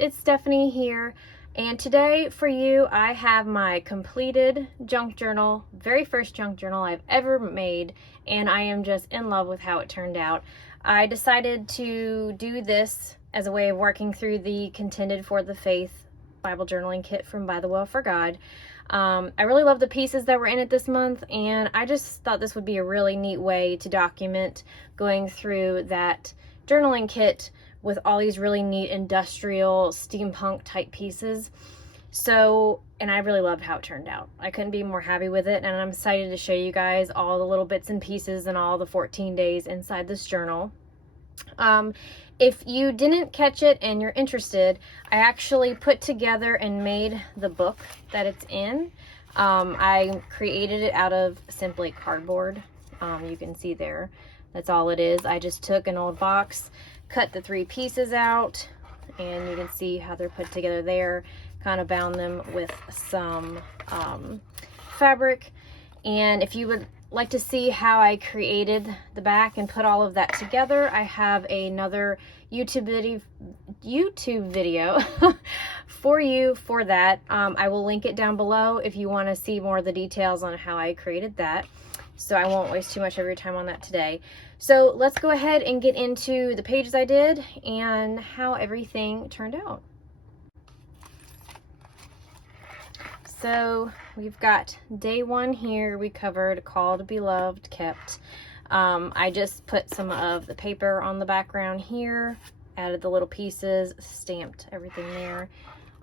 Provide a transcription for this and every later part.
it's Stephanie here, and today for you I have my completed junk journal, very first junk journal I've ever made, and I am just in love with how it turned out. I decided to do this as a way of working through the Contended for the Faith Bible journaling kit from ByTheWell4God. I really love the pieces that were in it this month, and I just thought this would be a really neat way to document going through that journaling kit with all these really neat industrial steampunk type pieces. So, and I really loved how it turned out. I couldn't be more happy with it, and I'm excited to show you guys all the little bits and pieces and all the 14 days inside this journal. If you didn't catch it and you're interested, I actually put together and made the book that it's in. I created it out of simply cardboard. You can see there, that's all it is. I just took an old box, cut the 3 pieces out, and you can see how they're put together there. Kind of bound them with some fabric. And if you would like to see how I created the back and put all of that together, I have another YouTube video for you for that. I will link it down below if you want to see more of the details on how I created that. So I won't waste too much of your time on that today. So let's go ahead and get into the pages I did and how everything turned out. So we've got day 1 here. We covered called, beloved, kept. I just put some of the paper on the background here, added the little pieces, stamped everything there.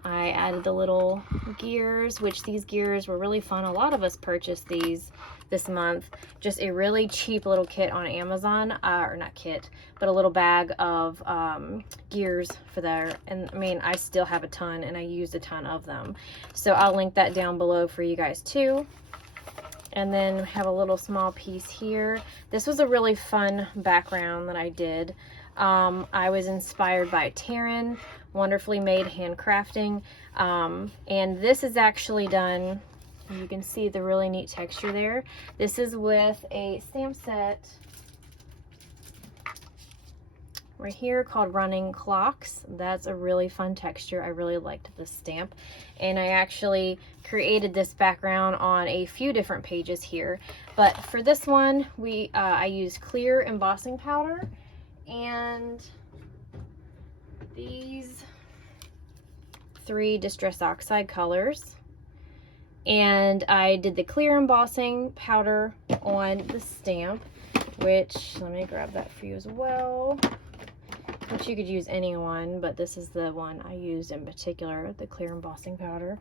I added the little gears, which these gears were really fun. A lot of us purchased these this month. Just a really cheap little kit on Amazon, or not kit, but a little bag of gears for there. And I mean, I still have a ton, and I used a ton of them. So I'll link that down below for you guys too. And then we have a little small piece here. This was a really fun background that I did. I was inspired by Taryn, Wonderfully Made Handcrafting, and this is actually done, you can see the really neat texture there. This is with a stamp set right here called Running Clocks. That's a really fun texture. I really liked this stamp, and I actually created this background on a few different pages here, but for this one I used clear embossing powder and these 3 Distress Oxide colors, and I did the clear embossing powder on the stamp, which, let me grab that for you as well, which you could use any one, but this is the one I used in particular, the clear embossing powder.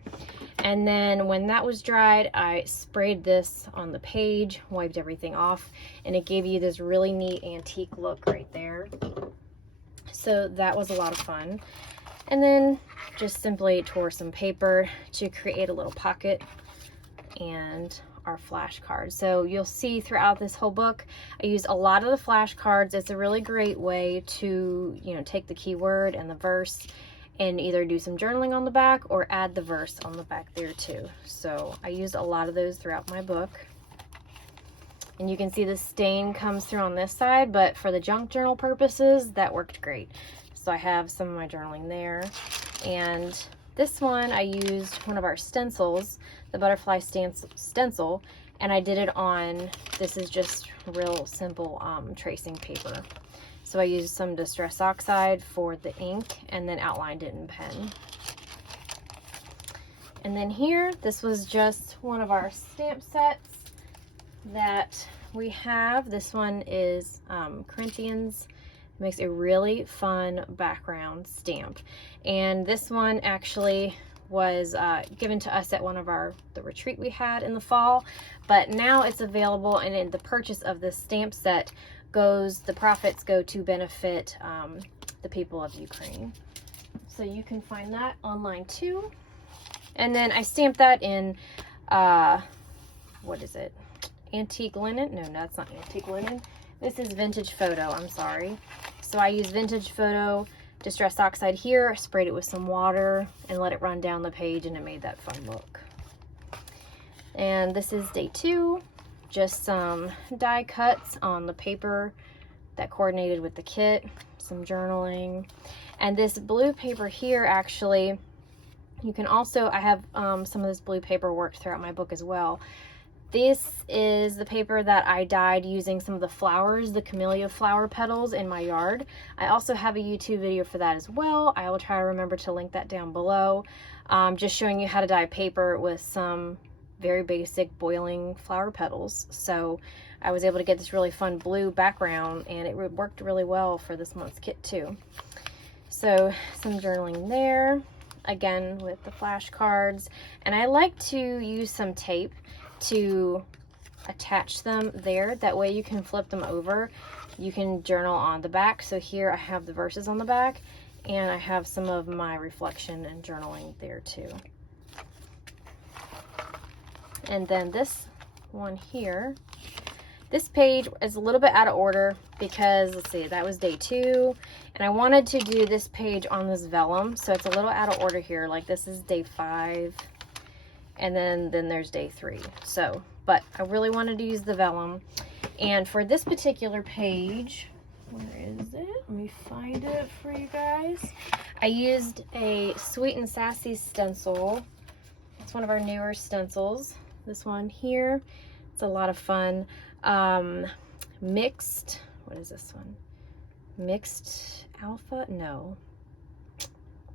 And then when that was dried, I sprayed this on the page, wiped everything off, and it gave you this really neat antique look right there. So that was a lot of fun. And then just simply tore some paper to create a little pocket and our flashcards. So you'll see throughout this whole book, I used a lot of the flashcards. It's a really great way to, you know, take the keyword and the verse and either do some journaling on the back or add the verse on the back there too. So I used a lot of those throughout my book. And you can see the stain comes through on this side, but for the junk journal purposes, that worked great. So I have some of my journaling there. And this one, I used one of our stencils, the butterfly stencil, and I did it on, this is just real simple tracing paper. So I used some Distress Oxide for the ink and then outlined it in pen. And then here, this was just one of our stamp sets that we have. This one is Corinthians. It makes a really fun background stamp, and this one actually was given to us at one of the retreat we had in the fall, but now it's available, and in the purchase of this stamp set the profits go to benefit the people of Ukraine. So you can find that online too. And then I stamped that in what is it, antique linen? No, that's not antique linen. This is vintage photo, I'm sorry. So I used vintage photo, Distress Oxide here, sprayed it with some water and let it run down the page, and it made that fun look. And this is day 2, just some die cuts on the paper that coordinated with the kit, some journaling. And this blue paper here, actually, you can also, I have some of this blue paper worked throughout my book as well. This is the paper that I dyed using some of the flowers, the camellia flower petals in my yard. I also have a YouTube video for that as well. I will try to remember to link that down below. Just showing you how to dye paper with some very basic boiling flower petals. So I was able to get this really fun blue background, and it worked really well for this month's kit too. So some journaling there, again with the flashcards. And I like to use some tape to attach them there. That way you can flip them over. You can journal on the back. So here I have the verses on the back, and I have some of my reflection and journaling there too. And then this one here, this page is a little bit out of order because, let's see, that was day 2, and I wanted to do this page on this vellum, so it's a little out of order here. Like, this is day 5, and then there's day 3. So, but I really wanted to use the vellum. And for this particular page, where is it? Let me find it for you guys. I used a Sweet and Sassy stencil. It's one of our newer stencils. This one here. It's a lot of fun. Mixed, what is this one? Mixed Alpha? No.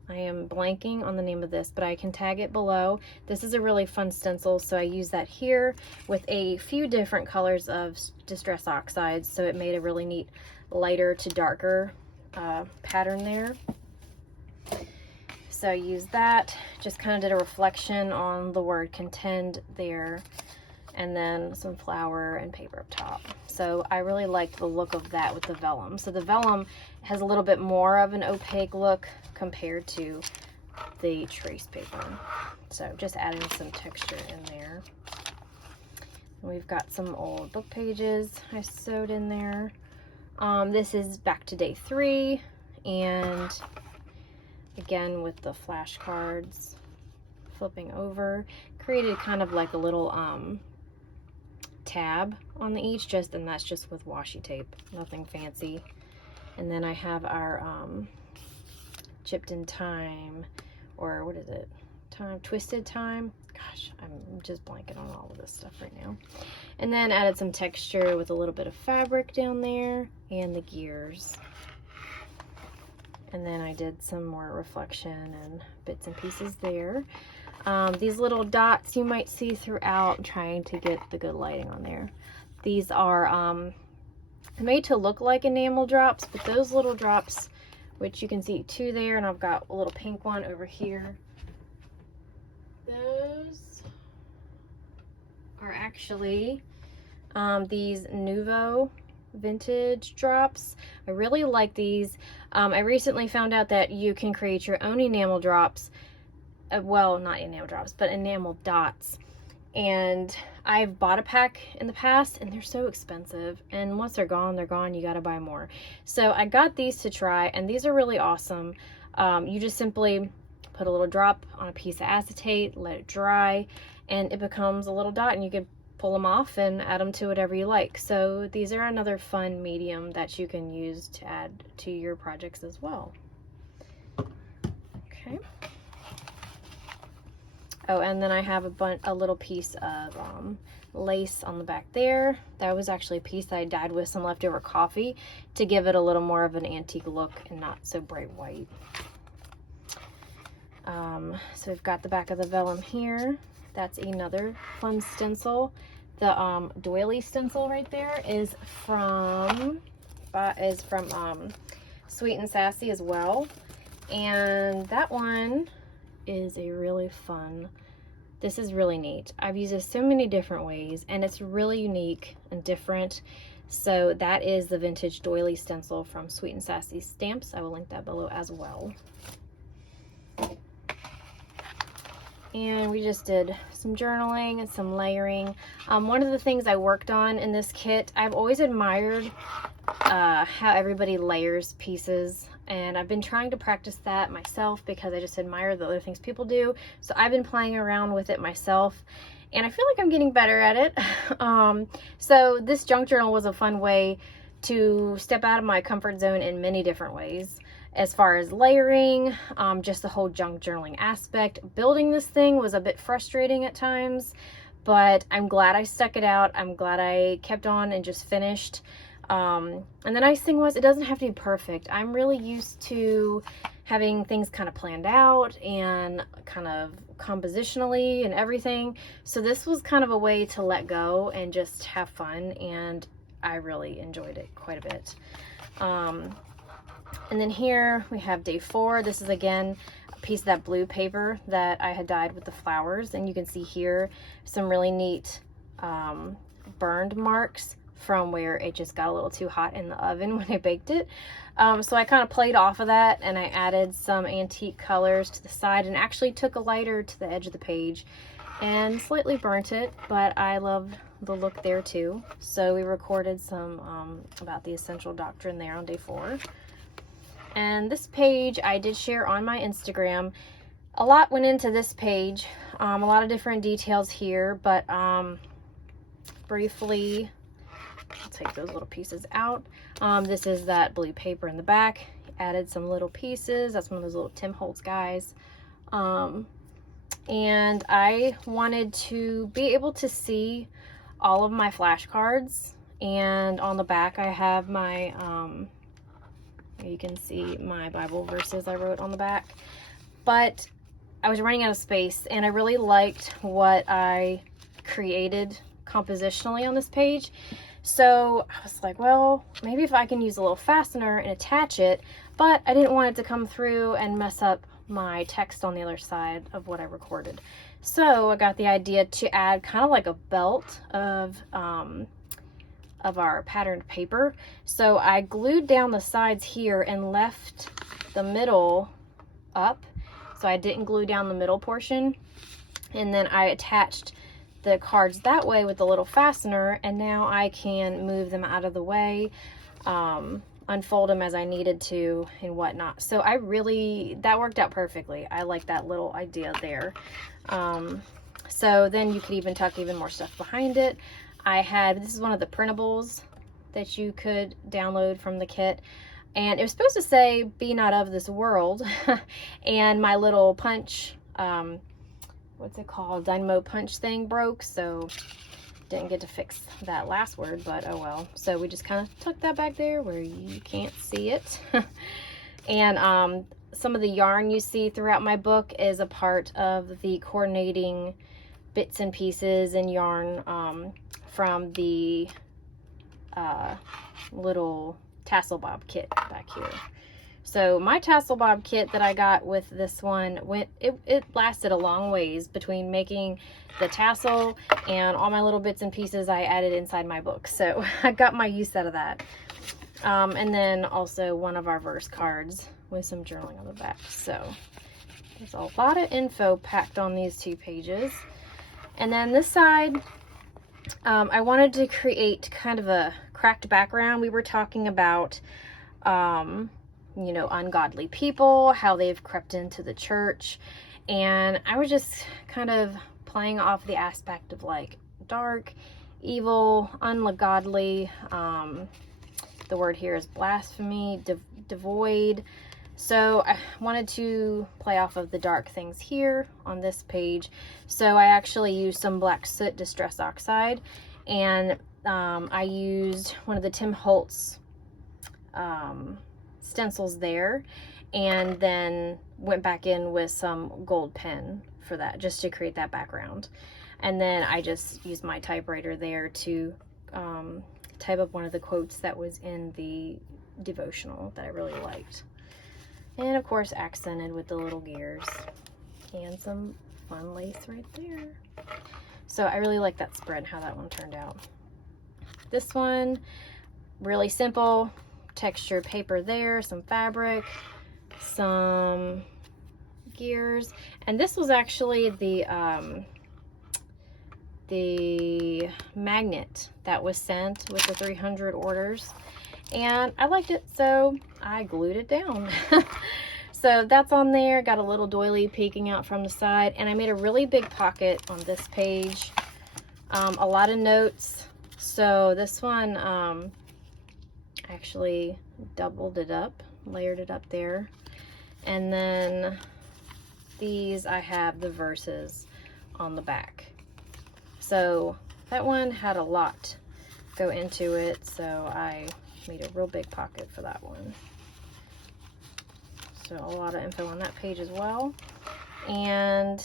I am blanking on the name of this, but I can tag it below. This is a really fun stencil, so I use that here with a few different colors of Distress Oxides, so it made a really neat lighter to darker pattern there. So I used that, just kind of did a reflection on the word contend there, and then some flower and paper up top. So I really liked the look of that with the vellum. So the vellum has a little bit more of an opaque look compared to the trace paper. So just adding some texture in there. We've got some old book pages I sewed in there. This is back to day 3, and again with the flashcards, flipping over, created kind of like a little tab on the each, and that's just with washi tape, nothing fancy. And then I have our chipped in time, or what is it, twisted time, gosh, I'm just blanking on all of this stuff right now. And then added some texture with a little bit of fabric down there and the gears. And then I did some more reflection and bits and pieces there. These little dots you might see throughout, I'm trying to get the good lighting on there. These are made to look like enamel drops, but those little drops, which you can see 2 there, and I've got a little pink one over here. Those are actually these Nouveau vintage drops. I really like these. I recently found out that you can create your own enamel drops. Well, not enamel drops, but enamel dots. And I've bought a pack in the past, and they're so expensive, and once they're gone, you gotta buy more. So I got these to try, and these are really awesome. You just simply put a little drop on a piece of acetate, let it dry, and it becomes a little dot, and you can pull them off and add them to whatever you like. So these are another fun medium that you can use to add to your projects as well. Okay. Oh, and then I have a little piece of lace on the back there. That was actually a piece that I dyed with some leftover coffee to give it a little more of an antique look and not so bright white. So we've got the back of the vellum here. That's another fun stencil. The doily stencil right there is from Sweet and Sassy as well. And that one is a really fun, this is really neat. I've used this so many different ways, and it's really unique and different. So that is the vintage doily stencil from Sweet and Sassy Stamps. I will link that below as well. And we just did some journaling and some layering. One of the things I worked on in this kit, I've always admired how everybody layers pieces, and I've been trying to practice that myself because I just admire the other things people do. So I've been playing around with it myself, and I feel like I'm getting better at it. So this junk journal was a fun way to step out of my comfort zone in many different ways. As far as layering, just the whole junk journaling aspect. Building this thing was a bit frustrating at times, but I'm glad I stuck it out. I'm glad I kept on and just finished. And the nice thing was, it doesn't have to be perfect. I'm really used to having things kind of planned out and kind of compositionally and everything. So this was kind of a way to let go and just have fun, and I really enjoyed it quite a bit. And then here we have day 4. This is again a piece of that blue paper that I had dyed with the flowers, and you can see here some really neat burned marks from where it just got a little too hot in the oven when I baked it. So I kind of played off of that, and I added some antique colors to the side and actually took a lighter to the edge of the page and slightly burnt it, but I love the look there too. So we recorded some about the essential doctrine there on day 4. And this page I did share on my Instagram. A lot went into this page, a lot of different details here, but briefly, I'll take those little pieces out. This is that blue paper in the back. Added some little pieces. That's one of those little Tim Holtz guys. And I wanted to be able to see all of my flashcards. And on the back I have my, you can see my Bible verses I wrote on the back. But I was running out of space, and I really liked what I created compositionally on this page. So I was like, well, maybe if I can use a little fastener and attach it, but I didn't want it to come through and mess up my text on the other side of what I recorded. So I got the idea to add kind of like a belt of our patterned paper. So I glued down the sides here and left the middle up. So I didn't glue down the middle portion. And then I attached the cards that way with the little fastener, and now I can move them out of the way, unfold them as I needed to and whatnot. So that worked out perfectly. I like that little idea there. So then you could even tuck even more stuff behind it. This is one of the printables that you could download from the kit, and it was supposed to say "Be not of this world," and my little punch, what's it called, dynamo punch thing broke, so didn't get to fix that last word, but oh well. So we just kind of tuck that back there where you can't see it. And some of the yarn you see throughout my book is a part of the coordinating bits and pieces and yarn from the little tassel bob kit back here. So my tassel bob kit that I got with this one, it lasted a long ways between making the tassel and all my little bits and pieces I added inside my book. So I got my use out of that. And then also one of our verse cards with some journaling on the back. So there's a lot of info packed on these 2 pages. And then this side, I wanted to create kind of a cracked background. We were talking about, you know, ungodly people, how they've crept into the church. And I was just kind of playing off the aspect of like dark, evil, ungodly. The word here is blasphemy, devoid. So I wanted to play off of the dark things here on this page. So I actually used some black soot distress oxide, and I used one of the Tim Holtz stencils there, and then went back in with some gold pen for that, just to create that background. And then I just used my typewriter there to type up one of the quotes that was in the devotional that I really liked. And of course accented with the little gears and some fun lace right there. So I really like that spread, how that one turned out. This one, really simple, textured paper there, some fabric, some gears, and this was actually the magnet that was sent with the 300 orders, and I liked it, so I glued it down. So that's on there. Got a little doily peeking out from the side, and I made a really big pocket on this page. A lot of notes. So this one actually doubled it up layered it up there. And then these, I have the verses on the back. So that one had a lot go into it, so I made a real big pocket for that one. So a lot of info on that page as well. And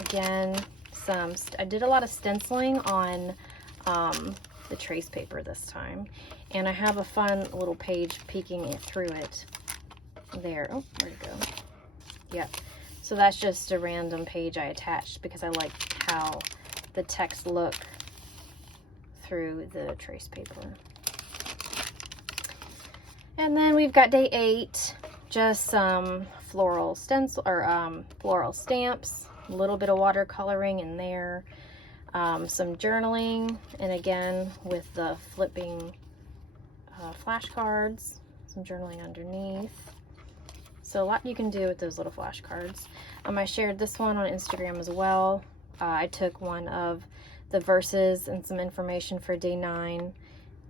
again, I did a lot of stenciling on the trace paper this time. And I have a fun little page peeking through it there. Oh, where'd it go? Yep. So that's just a random page I attached because I like how the text look through the trace paper. And then we've got day 8, just some floral stencil or floral stamps, a little bit of watercoloring in there, some journaling, and again with the flipping flashcards, some journaling underneath. So a lot you can do with those little flashcards. I shared this one on Instagram as well. I took one of the verses and some information for day 9,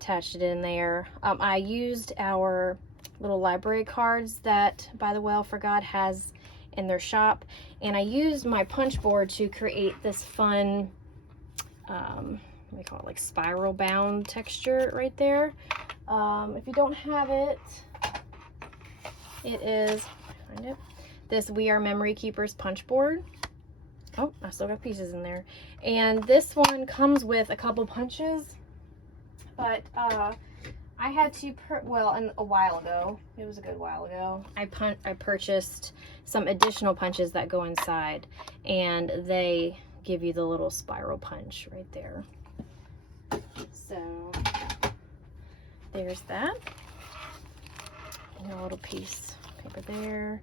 attached it in there. I used our little library cards that ByTheWell4God has in their shop, and I used my punch board to create this fun, what do we call it, like spiral bound texture right there. If you don't have it, it is, find it, this We Are Memory Keepers punch board. Oh, I still got pieces in there. And this one comes with a couple punches, but I had to, a while ago, it was a good while ago, I purchased some additional punches that go inside, and they give you the little spiral punch right there. So there's that. And a little piece of paper there.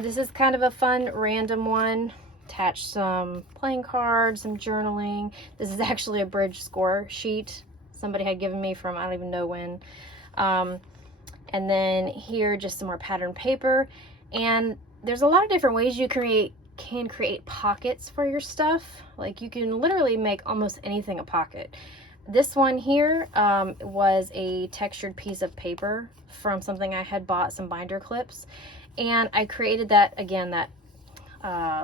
This is kind of a fun random one. Attached some playing cards, some journaling. This is actually a bridge score sheet somebody had given me from I don't even know when. And then here just some more pattern paper. And there's a lot of different ways you can create pockets for your stuff. Like you can literally make almost anything a pocket. This one here was a textured piece of paper from something I had bought, some binder clips, and I created that, again, that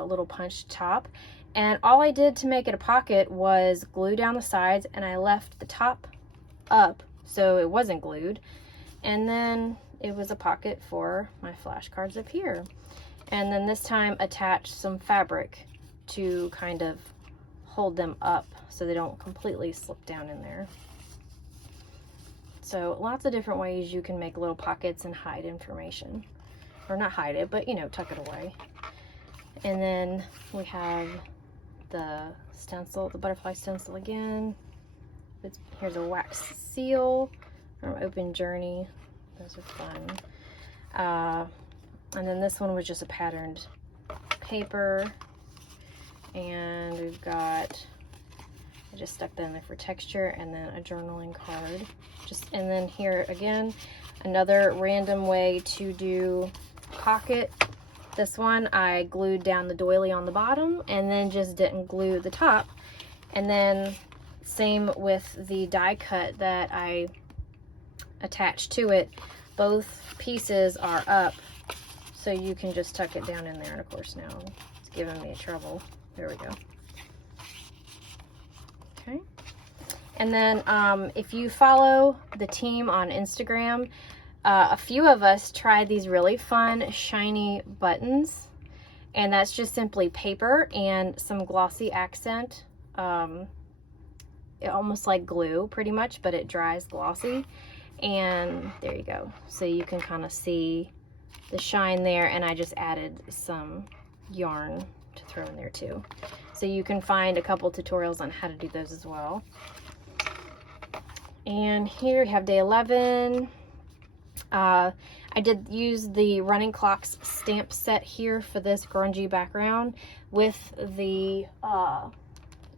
little punch top, and all I did to make it a pocket was glue down the sides, and I left the top up so it wasn't glued, and then it was a pocket for my flashcards up here. And then this time attached some fabric to kind of hold them up so they don't completely slip down in there. So lots of different ways you can make little pockets and hide information, or not hide it, but you know, tuck it away. And then we have the stencil, the butterfly stencil again. Here's a wax seal from Open Journey. Those are fun. And then this one was just a patterned paper. And we've got, I just stuck that in there for texture, and then a journaling card. And then here again, another random way to do pocket. This one I glued down the doily on the bottom and then just didn't glue the top. And then same with the die cut that I attached to it. Both pieces are up, so you can just tuck it down in there. And of course now it's giving me trouble. There we go. Okay. And then if you follow the team on Instagram, a few of us tried these really fun shiny buttons, and that's just simply paper and some glossy accent, almost like glue pretty much, but it dries glossy. And there you go. So you can kind of see the shine there, and I just added some yarn to throw in there too. So you can find a couple tutorials on how to do those as well. And here we have day 11. I did use the Running Clocks stamp set here for this grungy background with the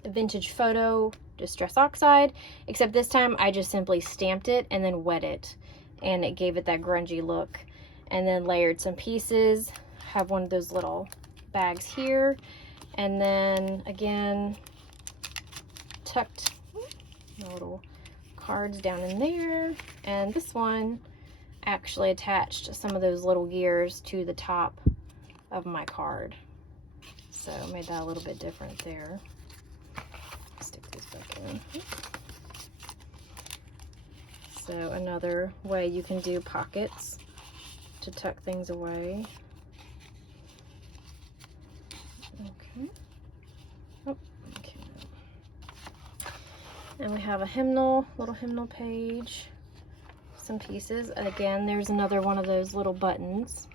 vintage photo Distress Oxide, except this time I just simply stamped it and then wet it, and it gave it that grungy look. And then layered some pieces. Have one of those little bags here, and then again tucked the little cards down in there. And this one actually attached some of those little gears to the top of my card. So I made that a little bit different there. Stick these back in. So another way you can do pockets to tuck things away. Okay. Oh, okay. And we have a hymnal, little hymnal page, some pieces. Again, there's another one of those little buttons.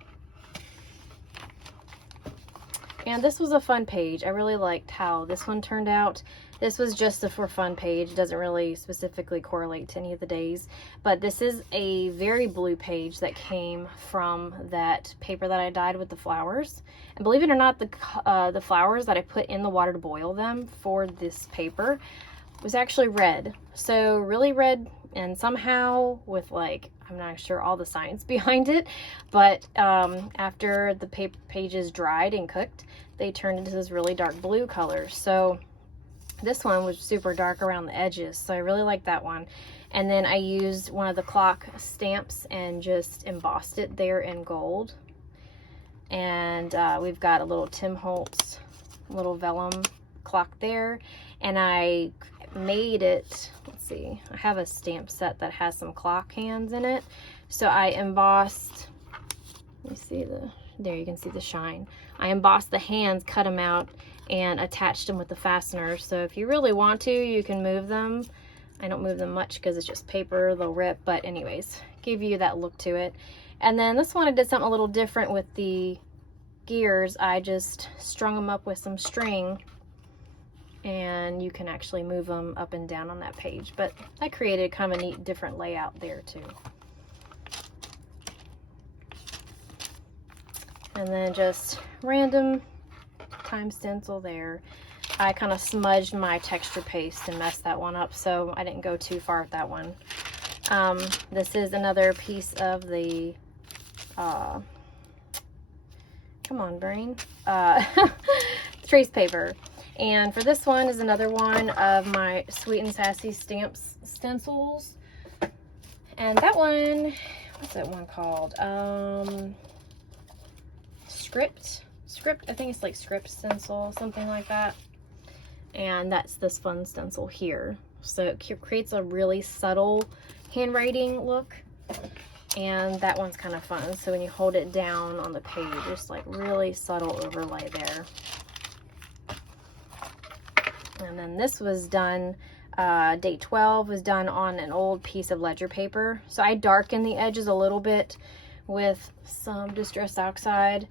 And this was a fun page. I really liked how this one turned out. This was just a for fun page. It doesn't really specifically correlate to any of the days. But this is a very blue page that came from that paper that I dyed with the flowers. And believe it or not, the flowers that I put in the water to boil them for this paper was actually red. So really red, and somehow with like, I'm not sure all the science behind it, but after the paper pages dried and cooked, they turned into this really dark blue color. So this one was super dark around the edges, so I really like that one. And then I used one of the clock stamps and just embossed it there in gold. And we've got a little Tim Holtz little vellum clock there, and I made it, let's see, I have a stamp set that has some clock hands in it, so I embossed, let me see there you can see the shine. I embossed the hands, cut them out, and attached them with the fasteners. So if you really want to, you can move them. I don't move them much because it's just paper, they'll rip, but anyways, give you that look to it. And then this one I did something a little different with the gears. I just strung them up with some string, and you can actually move them up and down on that page. But I created kind of a neat different layout there too. And then just random time stencil there. I kind of smudged my texture paste and messed that one up, so I didn't go too far with that one. This is another piece of the come on brain, trace paper. And for this one is another one of my Sweet and Sassy stencils. And that one, what's that one called? Script, I think it's like Script stencil, something like that. And that's this fun stencil here. So it creates a really subtle handwriting look. And that one's kind of fun. So when you hold it down on the page, just like really subtle overlay there. And then this was done, day 12 was done on an old piece of ledger paper. So I darkened the edges a little bit with some Distress Oxide,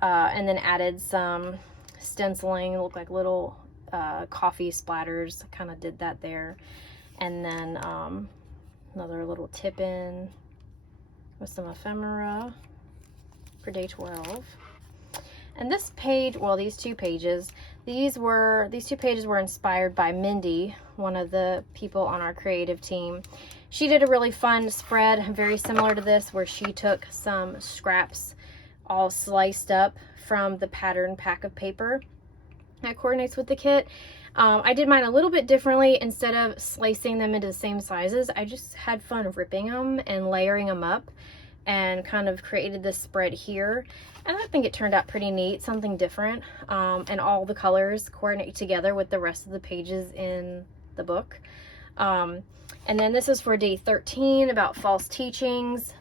and then added some stenciling. It looked like little coffee splatters. I kind of did that there. And then another little tip in with some ephemera for day 12. And this page, well, these two pages were inspired by Mindy, one of the people on our creative team. She did a really fun spread, very similar to this, where she took some scraps all sliced up from the pattern pack of paper that coordinates with the kit. I did mine a little bit differently. Instead of slicing them into the same sizes, I just had fun ripping them and layering them up, and kind of created this spread here. And I think it turned out pretty neat, something different. And all the colors coordinate together with the rest of the pages in the book. And then this is for day 13, about false teachings.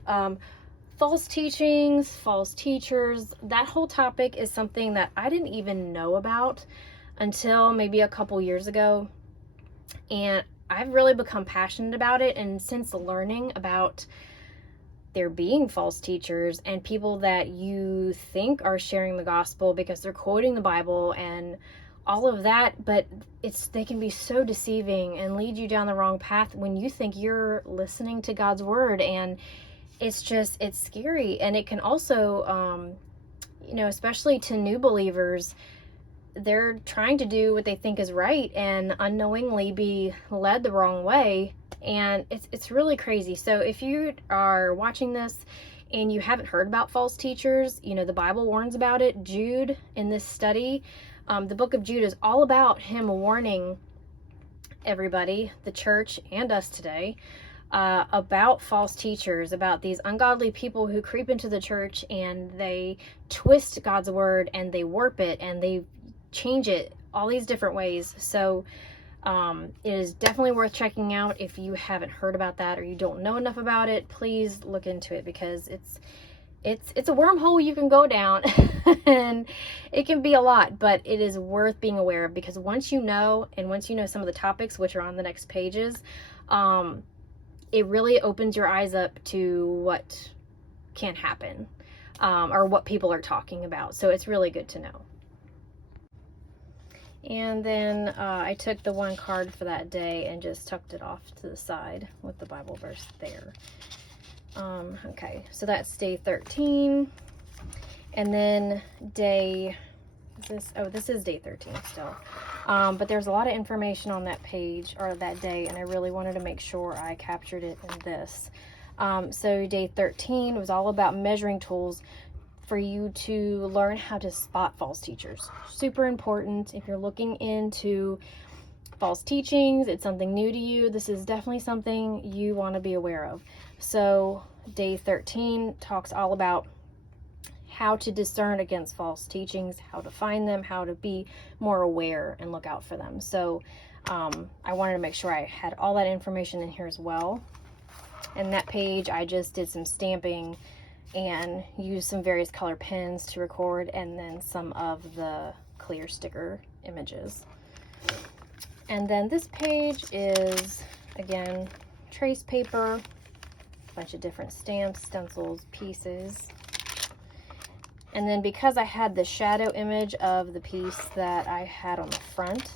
False teachings, false teachers, that whole topic is something that I didn't even know about until maybe a couple years ago. And I've really become passionate about it. And since learning about there being false teachers and people that you think are sharing the gospel because they're quoting the Bible and all of that, but they can be so deceiving and lead you down the wrong path when you think you're listening to God's word. And it's scary. And it can also, especially to new believers, they're trying to do what they think is right and unknowingly be led the wrong way. And it's really crazy. So if you are watching this and you haven't heard about false teachers, the Bible warns about it. Jude, in this study, the book of Jude is all about him warning everybody, the church and us today, about false teachers, about these ungodly people who creep into the church and they twist God's word and they warp it and they change it all these different ways. So it is definitely worth checking out. If you haven't heard about that or you don't know enough about it, please look into it, because it's a wormhole you can go down and it can be a lot, but it is worth being aware of, because once you know, and once you know some of the topics, which are on the next pages, it really opens your eyes up to what can happen, or what people are talking about. So it's really good to know. And then I took the one card for that day and just tucked it off to the side with the Bible verse there. Okay, so that's day 13. And then this is day 13 still. But there's a lot of information on that page, or that day, and I really wanted to make sure I captured it in this. So day 13 was all about measuring tools for you to learn how to spot false teachers. Super important if you're looking into false teachings, it's something new to you, this is definitely something you want to be aware of. So day 13 talks all about how to discern against false teachings, how to find them, how to be more aware and look out for them. So I wanted to make sure I had all that information in here as well. And that page, I just did some stamping and used some various color pens to record, and then some of the clear sticker images. And then this page is, again, trace paper, a bunch of different stamps, stencils, pieces. And then because I had the shadow image of the piece that I had on the front,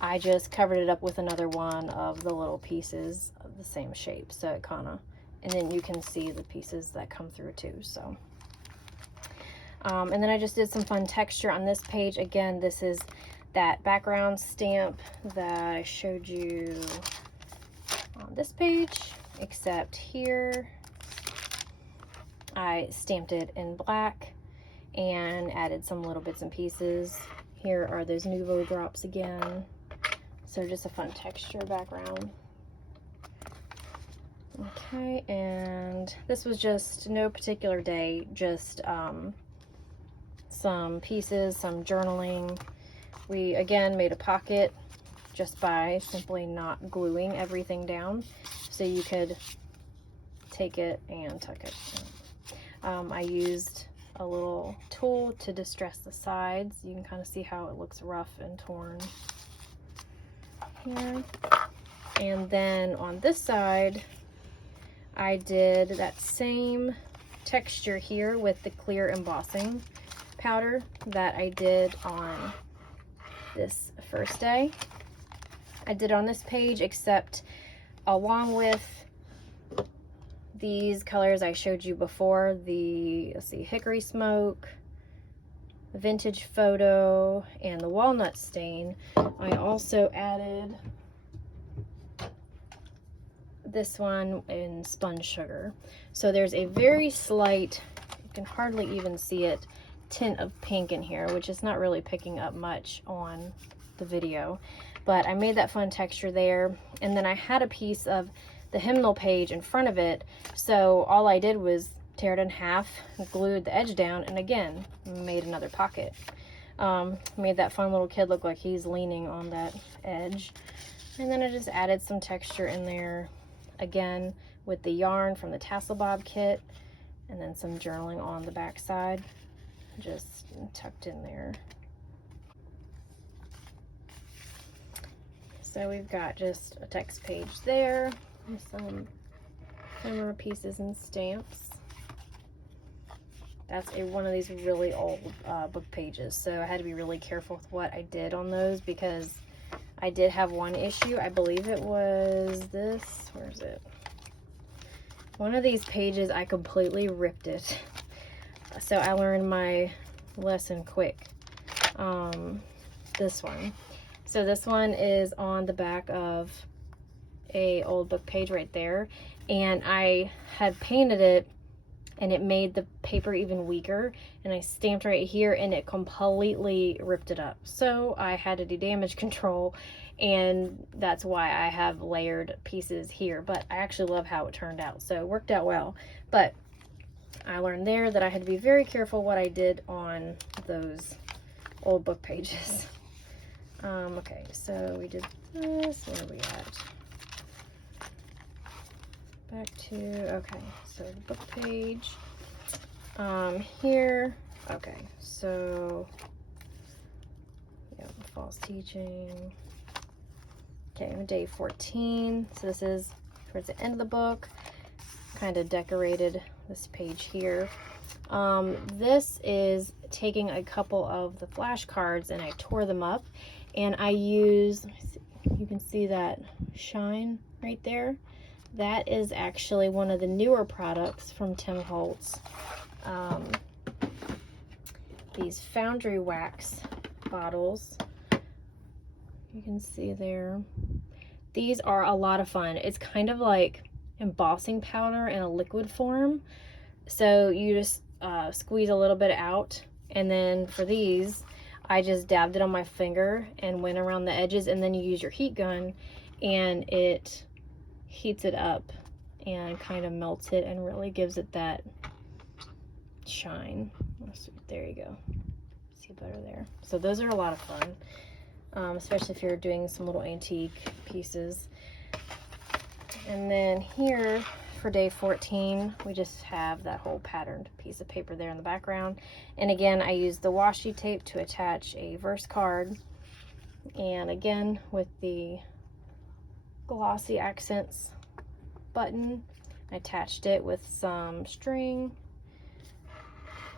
I just covered it up with another one of the little pieces of the same shape. So it and then you can see the pieces that come through too. So, and then I just did some fun texture on this page. Again, this is that background stamp that I showed you on this page, except here I stamped it in black and added some little bits and pieces. Here are those Nouveau drops again. So just a fun texture background. Okay, and this was just no particular day, just some pieces, some journaling. We again made a pocket just by simply not gluing everything down, so you could take it and tuck it in. I used a little tool to distress the sides. You can kind of see how it looks rough and torn here. And then on this side, I did that same texture here with the clear embossing powder that I did on this first day. I did on this page, except along with these colors I showed you before, the, let's see, hickory smoke, vintage photo, and the walnut stain, I also added this one in sponge sugar. So there's a very slight, you can hardly even see it, tint of pink in here, which is not really picking up much on the video, but I made that fun texture there. And then I had a piece of the hymnal page in front of it, so all I did was tear it in half, glued the edge down, and again made another pocket. Made that fun little kid look like he's leaning on that edge. And then I just added some texture in there, again with the yarn from the Tassel Bob kit, and then some journaling on the back side, just tucked in there. So we've got just a text page there, and some camera pieces and stamps. That's one of these really old book pages, so I had to be really careful with what I did on those, because I did have one issue. I believe it was this, where is it? One of these pages, I completely ripped it. So I learned my lesson quick. This one. So this one is on the back of a old book page right there, and I had painted it and it made the paper even weaker, and I stamped right here and it completely ripped it up. So I had to do damage control and that's why I have layered pieces here, but I actually love how it turned out, so it worked out well. But I learned there that I had to be very careful what I did on those old book pages. Okay, so we did this. Where are we at? Back to, okay, so the book page. Here, okay, so, yeah, false teaching. Okay, day 14. So this is towards the end of the book. Kind of decorated this page here. This is taking a couple of the flashcards and I tore them up, and I use, you can see that shine right there. That is actually one of the newer products from Tim Holtz. These Foundry Wax bottles. You can see there. These are a lot of fun. It's kind of like embossing powder in a liquid form. So you just squeeze a little bit out, and then for these, I just dabbed it on my finger and went around the edges, and then you use your heat gun and it heats it up and kind of melts it and really gives it that shine. There you go. See better there. So those are a lot of fun, especially if you're doing some little antique pieces. And then here for day 14, we just have that whole patterned piece of paper there in the background. And again, I used the washi tape to attach a verse card. And again, with the Glossy Accents button, I attached it with some string.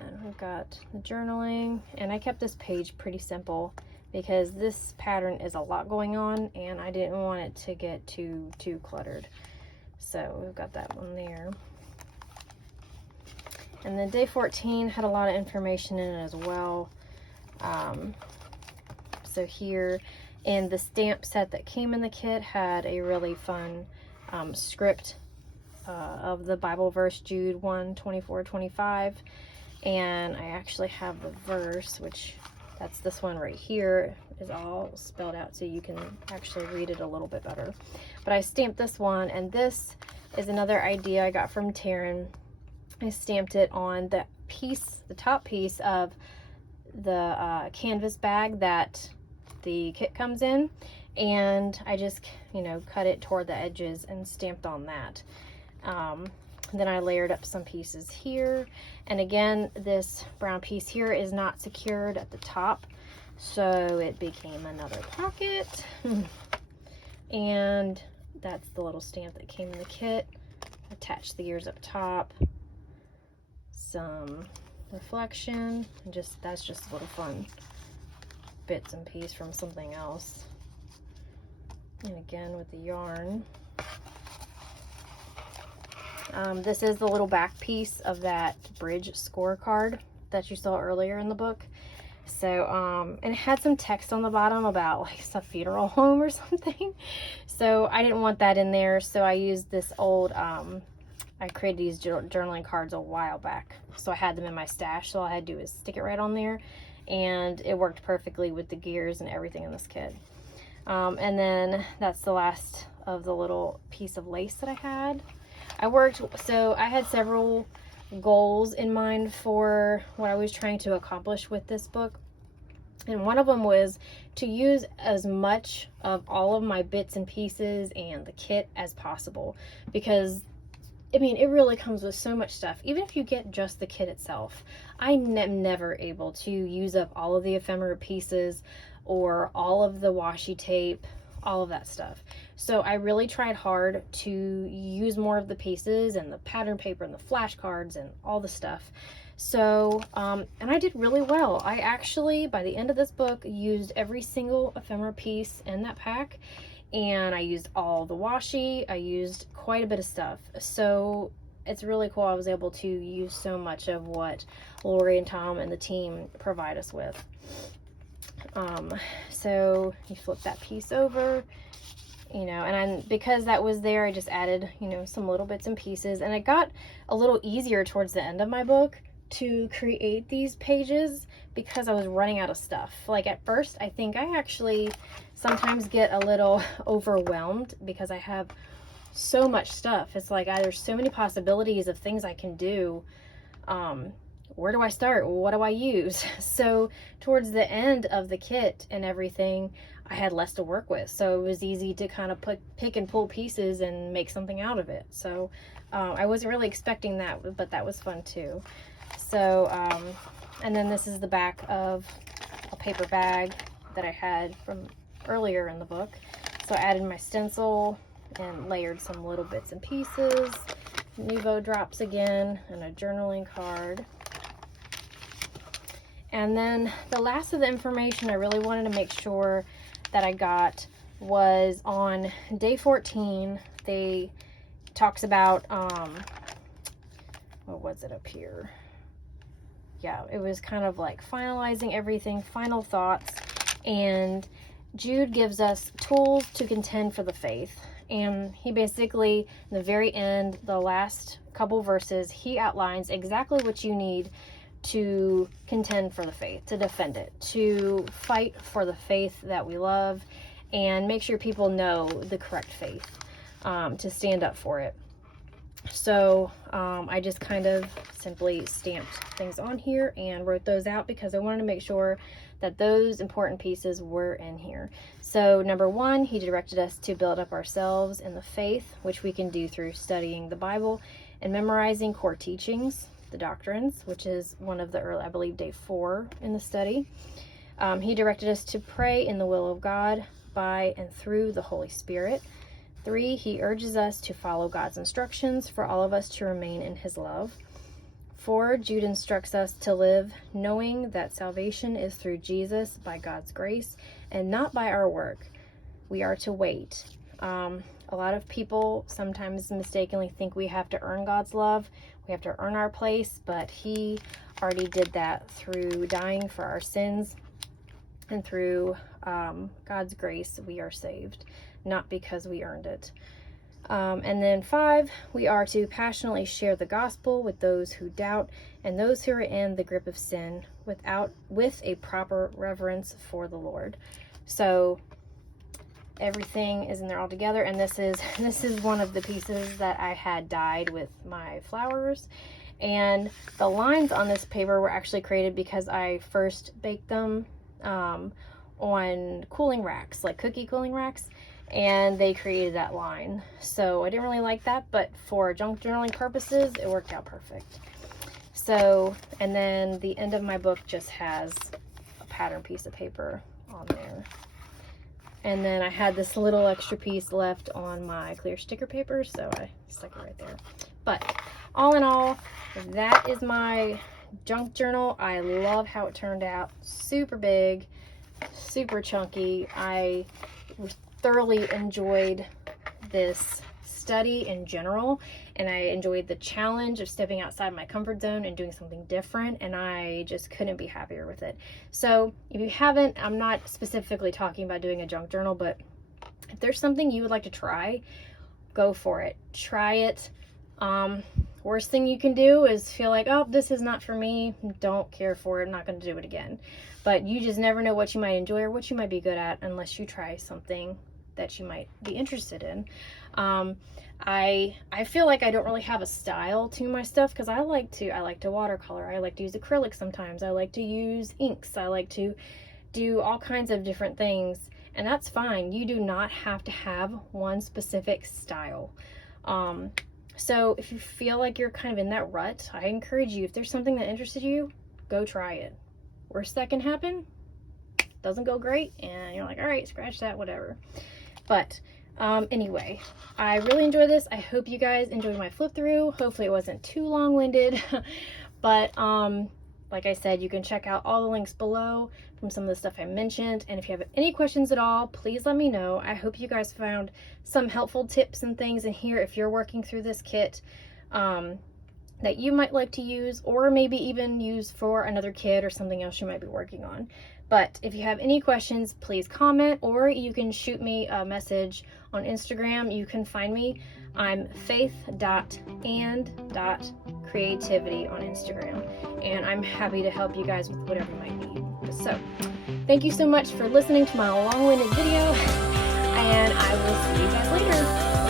And we've got the journaling, and I kept this page pretty simple because this pattern is a lot going on and I didn't want it to get too cluttered. So we've got that one there. And then day 14 had a lot of information in it as well. So here, and the stamp set that came in the kit had a really fun script of the Bible verse, Jude 1:24-25. And I actually have the verse, which that's this one right here, is all spelled out so you can actually read it a little bit better. But I stamped this one, and this is another idea I got from Taryn. I stamped it on the piece, the top piece of the canvas bag that the kit comes in, and I just, you know, cut it toward the edges and stamped on that. Then I layered up some pieces here, and again, this brown piece here is not secured at the top, so it became another pocket. And that's the little stamp that came in the kit. Attach the ears up top, some reflection, and just that's just a little fun bits and pieces from something else. And again with the yarn. This is the little back piece of that bridge scorecard that you saw earlier in the book. So, and it had some text on the bottom about like some funeral home or something. So I didn't want that in there. So I used this old, I created these journaling cards a while back. So I had them in my stash. So all I had to do is stick it right on there. And it worked perfectly with the gears and everything in this kit. And then that's the last of the little piece of lace that I had. So I had several goals in mind for what I was trying to accomplish with this book. And one of them was to use as much of all of my bits and pieces and the kit as possible. Because, I mean, it really comes with so much stuff. Even if you get just the kit itself, I am never able to use up all of the ephemera pieces or all of the washi tape, all of that stuff. So I really tried hard to use more of the pieces and the pattern paper and the flashcards and all the stuff. So, and I did really well. I actually, by the end of this book, used every single ephemera piece in that pack, and I used all the washi. I used quite a bit of stuff. So it's really cool I was able to use so much of what Lori and Tom and the team provide us with. So you flip that piece over, you know, and because that was there, I just added, you know, some little bits and pieces, and it got a little easier towards the end of my book to create these pages because I was running out of stuff. Like at first, I think I actually sometimes get a little overwhelmed because I have so much stuff. It's like there's so many possibilities of things I can do. Where do I start? What do I use? So towards the end of the kit and everything, I had less to work with. So it was easy to kind of pick and pull pieces and make something out of it. So I wasn't really expecting that, but that was fun too. So, and then this is the back of a paper bag that I had from earlier in the book. So I added my stencil and layered some little bits and pieces, Nuvo drops again, and a journaling card. And then the last of the information I really wanted to make sure that I got was on day 14. They talks about, what was it up here? Yeah, it was kind of like finalizing everything, final thoughts, and Jude gives us tools to contend for the faith. And he basically, in the very end, the last couple verses, he outlines exactly what you need to contend for the faith, to defend it, to fight for the faith that we love, and make sure people know the correct faith, to stand up for it. So I just kind of simply stamped things on here and wrote those out because I wanted to make sure that those important pieces were in here. So number 1, he directed us to build up ourselves in the faith, which we can do through studying the Bible and memorizing core teachings, the doctrines, which is one of the early, I believe, day 4 in the study. He directed us to pray in the will of God by and through the Holy Spirit. 3, he urges us to follow God's instructions for all of us to remain in his love. 4, Jude instructs us to live knowing that salvation is through Jesus by God's grace and not by our work. We are to wait. A lot of people sometimes mistakenly think we have to earn God's love. We have to earn our place, but he already did that through dying for our sins, and through God's grace we are saved, not because we earned it. And then 5, we are to passionately share the gospel with those who doubt and those who are in the grip of sin with a proper reverence for the Lord. So everything is in there all together, and this is one of the pieces that I had dyed with my flowers. And the lines on this paper were actually created because I first baked them on cooling racks, like cookie cooling racks, and they created that line. So I didn't really like that, but for junk journaling purposes, it worked out perfect. So, and then the end of my book just has a pattern piece of paper on there. And then I had this little extra piece left on my clear sticker paper, so I stuck it right there. But all in all, that is my junk journal. I love how it turned out. Super big, super chunky. I thoroughly enjoyed this study in general, and I enjoyed the challenge of stepping outside my comfort zone and doing something different, and I just couldn't be happier with it. So if you haven't, I'm not specifically talking about doing a junk journal, but if there's something you would like to try, go for it. Try it. Worst thing you can do is feel like, oh, this is not for me, don't care for it, I'm not going to do it again. But you just never know what you might enjoy or what you might be good at unless you try something that you might be interested in. I feel like I don't really have a style to my stuff because I like to watercolor. I like to use acrylic sometimes. I like to use inks. I like to do all kinds of different things, and that's fine. You do not have to have one specific style. So if you feel like you're kind of in that rut, I encourage you, if there's something that interested you, go try it. Worst that can happen, doesn't go great, and you're like, all right, scratch that, whatever. But anyway, I really enjoyed this. I hope you guys enjoyed my flip through. Hopefully it wasn't too long-winded. But like I said, you can check out all the links below from some of the stuff I mentioned. And if you have any questions at all, please let me know. I hope you guys found some helpful tips and things in here if you're working through this kit that you might like to use, or maybe even use for another kit or something else you might be working on. But if you have any questions, please comment, or you can shoot me a message on Instagram. You can find me. I'm Faith.and.creativity. Faith.and.creativity on Instagram. And I'm happy to help you guys with whatever you might need. So, thank you so much for listening to my long-winded video, and I will see you guys later.